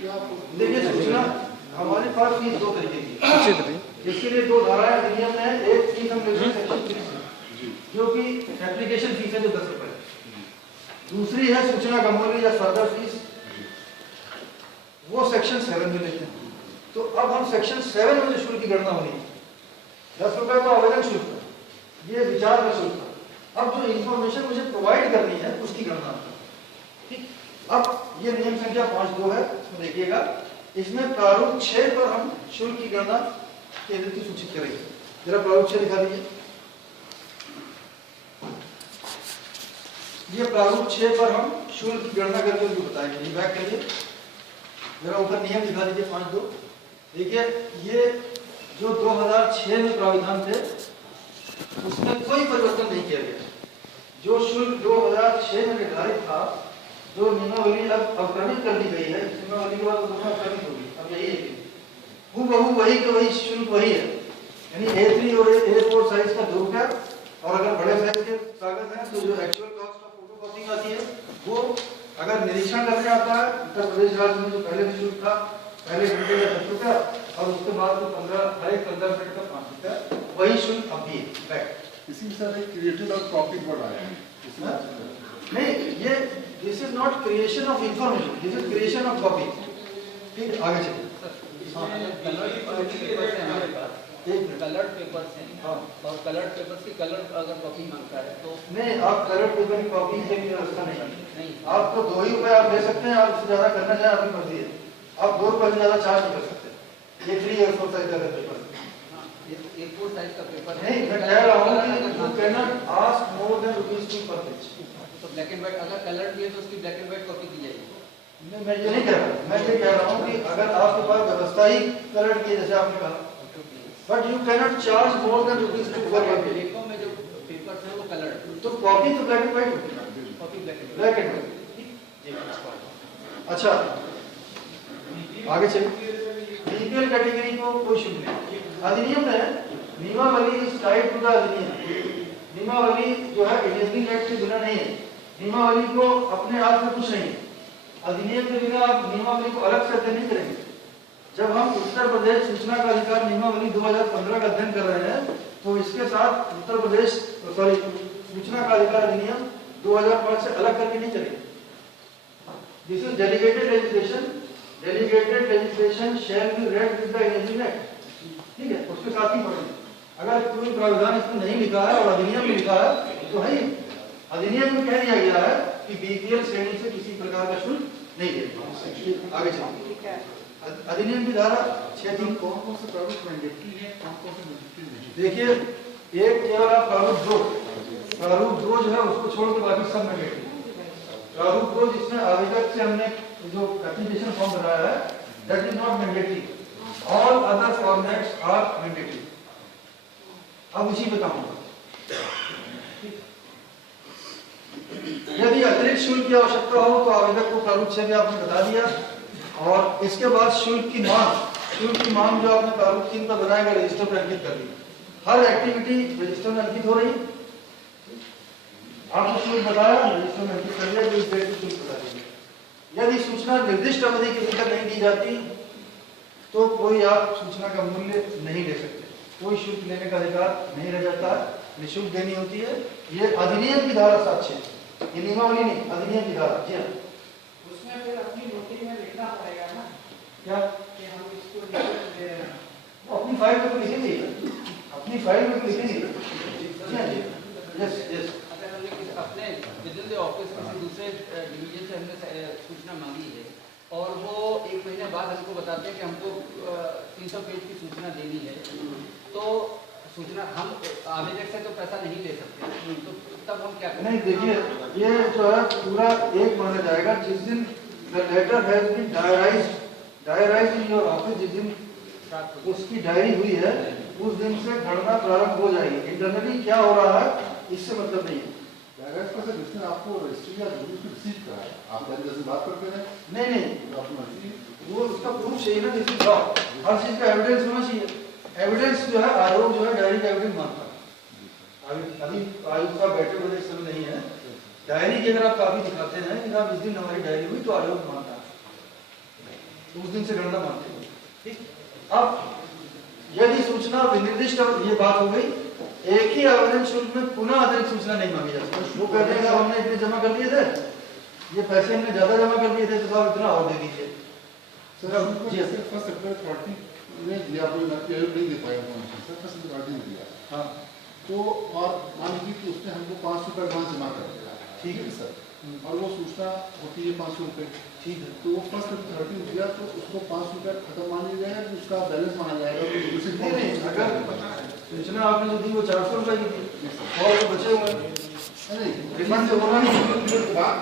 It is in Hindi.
देखिए सूचना हमारे पास फीस दो तरीके की है। इसके लिए दो धाराएं अधिनियम में, एक फीस हम लेते हैं सेक्शन 3 जो कि एप्लीकेशन फीस है जो 10 रुपए, दूसरी है सूचना का मूल्य या फर्दर फीस, वो सेक्शन 7 में लेते हैं। तो अब हम सेक्शन 7 में जो शुल्क की गणना होनी है, 10 रुपए तो आवेदन शुल्क, ये विचार का शुल्क। अब जो इंफॉर्मेशन मुझे प्रोवाइड करनी है उसकी गणना, ठीक। अब ये नियम संख्या 5(2) है, इसमें देखिएगा, इसमें प्रारूप 6 पर हम शुल्क की गणना केंद्र की सूचित करेंगे। जरा प्रारूप 6 दिखा दीजिए। ये प्रारूप 6 पर हम शुल्क की गणना करके उनको बताएंगे। बैक करिए, जरा ऊपर नियम दिखा दीजिए 5(2). देखिए ये जो 2006 में प्राविधान थे उसमें कोई परिवर्तन नहीं किया गया। जो शुल्क 2006 में निर्धारित था, जो नियमावली अब अवक्रमित कर दी गई है, नियमावली के बाद दोनों अवक्रमित होगी, अब यही है हूबहू वही का वही शुल्क वही है। यानी A3 और A4 साइज का 2 रुपया, और अगर बड़े साइज के कागज हैं तो जो एक्चुअल कॉस्ट ऑफ फोटोकॉपी आती है वो, अगर निरीक्षण करने आता है उत्तर प्रदेश राज्य में जो पहले शुल्क था, पहले घंटे का 10 रुपया और उसके बाद तो 15 मिनट का 5 रुपया, वही शुल्क अब भी है। इसी तरह क्रिएटेड और प्रॉफिट बढ़ रहा है नहीं, ये this is not creation of information, this is creation of copy. ठीक, आगे चलिए। कलर्ड पेपर्स हैं और कलर्ड पेपर्स की कलर अगर कॉपी मांगता है तो नहीं, आप कलर्ड पेपर की कॉपी की व्यवस्था नहीं, आपको 2 ही रुपए आप ले सकते हैं, आप उससे ज्यादा करना चाहें आपकी मर्जी है, आप 2 रुपए से ज्यादा चार्ज नहीं कर सकते। ये 3 और 4 साइज का पेपर, A4 साइज का पेपर नहीं, मैं कह रहा हूँ कि you cannot ask more than ₹2 per page। तो ब्लैक एंड व्हाइट अगर कलर दिए तो उसकी ब्लैक एंड व्हाइट कॉपी दी जाएगी। नहीं, मैं ये नहीं कह रहा, मैं ये कह रहा हूँ कि अगर आपके पास व्यवस्था ही कलर की है जैसे आपने कहा, but you cannot charge more than ₹2 पर पेज। लेखों में जो पेपर्स हैं वो कलर्ड, तो कॉपी तो ब्लैक एंड व्हाइट होगी, कॉपी ब्लैक एंड व्हाइट। अच्छा आगे चलिए। बीपीएल कैटेगरी को कोई शुल्क नहीं, अधिनियम में नियमावली इज टाइड टू द अधिनियम। नियमावली जो है इनेबलिंग एक्ट के बिना नहीं है, नियमावली को अपने आप में कुछ नहीं है, अधिनियम के बिना आप नियमावली को अलग से अध्ययन नहीं करेंगे। जब हम उत्तर प्रदेश सूचना का अधिकार नियमावली 2015 का अध्ययन कर रहे हैं तो इसके साथ उत्तर प्रदेश सूचना का अधिकार अधिनियम 2005 से अलग करके नहीं चलेंगे। This is delegated legislation, delegated legislation shall be read with the enabling act. ठीक है, उसके साथ ही पढ़ेंगे। अगर कोई प्रावधान इसमें नहीं लिखा है और अधिनियम में लिखा है तो है अधिनियम में कह दिया गया है कि बीपीएल श्रेणी से किसी प्रकार का शुल्क नहीं देगा। आगे चलिए। अधिनियम की धारा 6(3) कौन से प्रारूप मैंडेटरी है, कौन से मैंडेटरी नहीं? देखिए, एक केवल आप प्रारूप 2 जो है उसको छोड़ के बाकी सब मैंडेटरी। प्रारूप 2 जिसमें आवेदक से हमने जो एप्लीकेशन फॉर्म बनाया है that is not mandatory, all other formats are mandatory. अब उसी पे काम होगा। यदि अतिरिक्त शुल्क की आवश्यकता हो तो आवेदक को प्रारूप 6 में आपने बता दिया, और इसके बाद शुल्क की मांग जो आपने प्रारूप 3 पर बनाया गया रजिस्टर में अंकित कर दी। हर एक्टिविटी रजिस्टर में अंकित हो रही है, आपने शुल्क बताया, रजिस्टर में अंकित कर दिया, तो इस डेट को शुल्क बता दीजिए। यदि सूचना निर्दिष्ट अवधि के भीतर नहीं दी जाती तो कोई आप सूचना का मूल्य नहीं ले सकते, कोई शुल्क लेने का अधिकार नहीं रह जाता, निःशुल्क देनी होती है। ये अधिनियम की धारा 7(6), ये नियमावली नहीं, अधिनियम की धारा। जी हाँ, उसमें फिर अपनी नोटिस में लिखना पड़ेगा ना क्या कि हम इसको दे रहे हैं, वो अपनी फाइल में तो लिखेंगे, अपनी फाइल में तो लिखेंगे। यस यस, अगर हमने अपने विद इन द ऑफिस किसी दूसरे डिवीजन से हमने सूचना मांगी है और वो 1 महीने बाद हमको बताते हैं कि हमको 300 पेज की सूचना देनी है, तो सूचना हम आवेदक से तो पैसा नहीं ले सकते, तो तब हम क्या करें? नहीं देखिए, ये जो है पूरा एक माना जाएगा जिस दिन the letter has been diarised in your office, जिस दिन उसकी डायरी हुई है उस दिन से गणना प्रारंभ हो जाएगी। इंटरनली क्या हो रहा है इससे मतलब नहीं है। सर जिसने आपको रजिस्ट्री या रिसीव करा है, आप जैसे बात करते हैं नहीं, वो उसका प्रूफ चाहिए ना, दिस इज लॉ, हर चीज का एविडेंस होना चाहिए। एविडेंस जो है आयोग जो है डायरी का एविडेंस मानता है। अभी आयोग का बैठे हुए समय नहीं है, डायरी की अगर आप काफी दिखाते हैं कि आप इस दिन हमारी डायरी हुई तो आयोग मानता है। तो उस दिन से गणना मानते हैं। ठीक। अब यदि सूचना विनिर्दिष्ट, ये बात हो गई, एक ही आवेदन शुल्क में पुनः अतिरिक्त सूचना नहीं मांगी जा सकती। वो कहते हैं हमने इतने जमा कर दिए थे, ये पैसे हमने ज्यादा जमा कर दिए थे, तो साहब इतना और दे दीजिए। सर अब जैसे फर्स्ट सेक्टर अथॉरिटी ने दिया, कोई नहीं दे पाया information, sir first sector authority ने दिया, हाँ तो और मान लीजिए कि उसने हमको 500 रुपये एडवांस जमा कर दिया, ठीक है सर, और वो सूचना होती है 500 रुपये, ठीक है। तो वो फर्स्ट सेक्टर अथॉरिटी ने दिया, तो उसको 500 रुपये खत्म मान लिया जाएगा कि उसका बैलेंस माना जाएगा? नहीं नहीं, अगर सूचना आपने जो दी वो 400 रुपये की थी और वो बचे हुए हैं, नहीं रिफंड होना नहीं। बात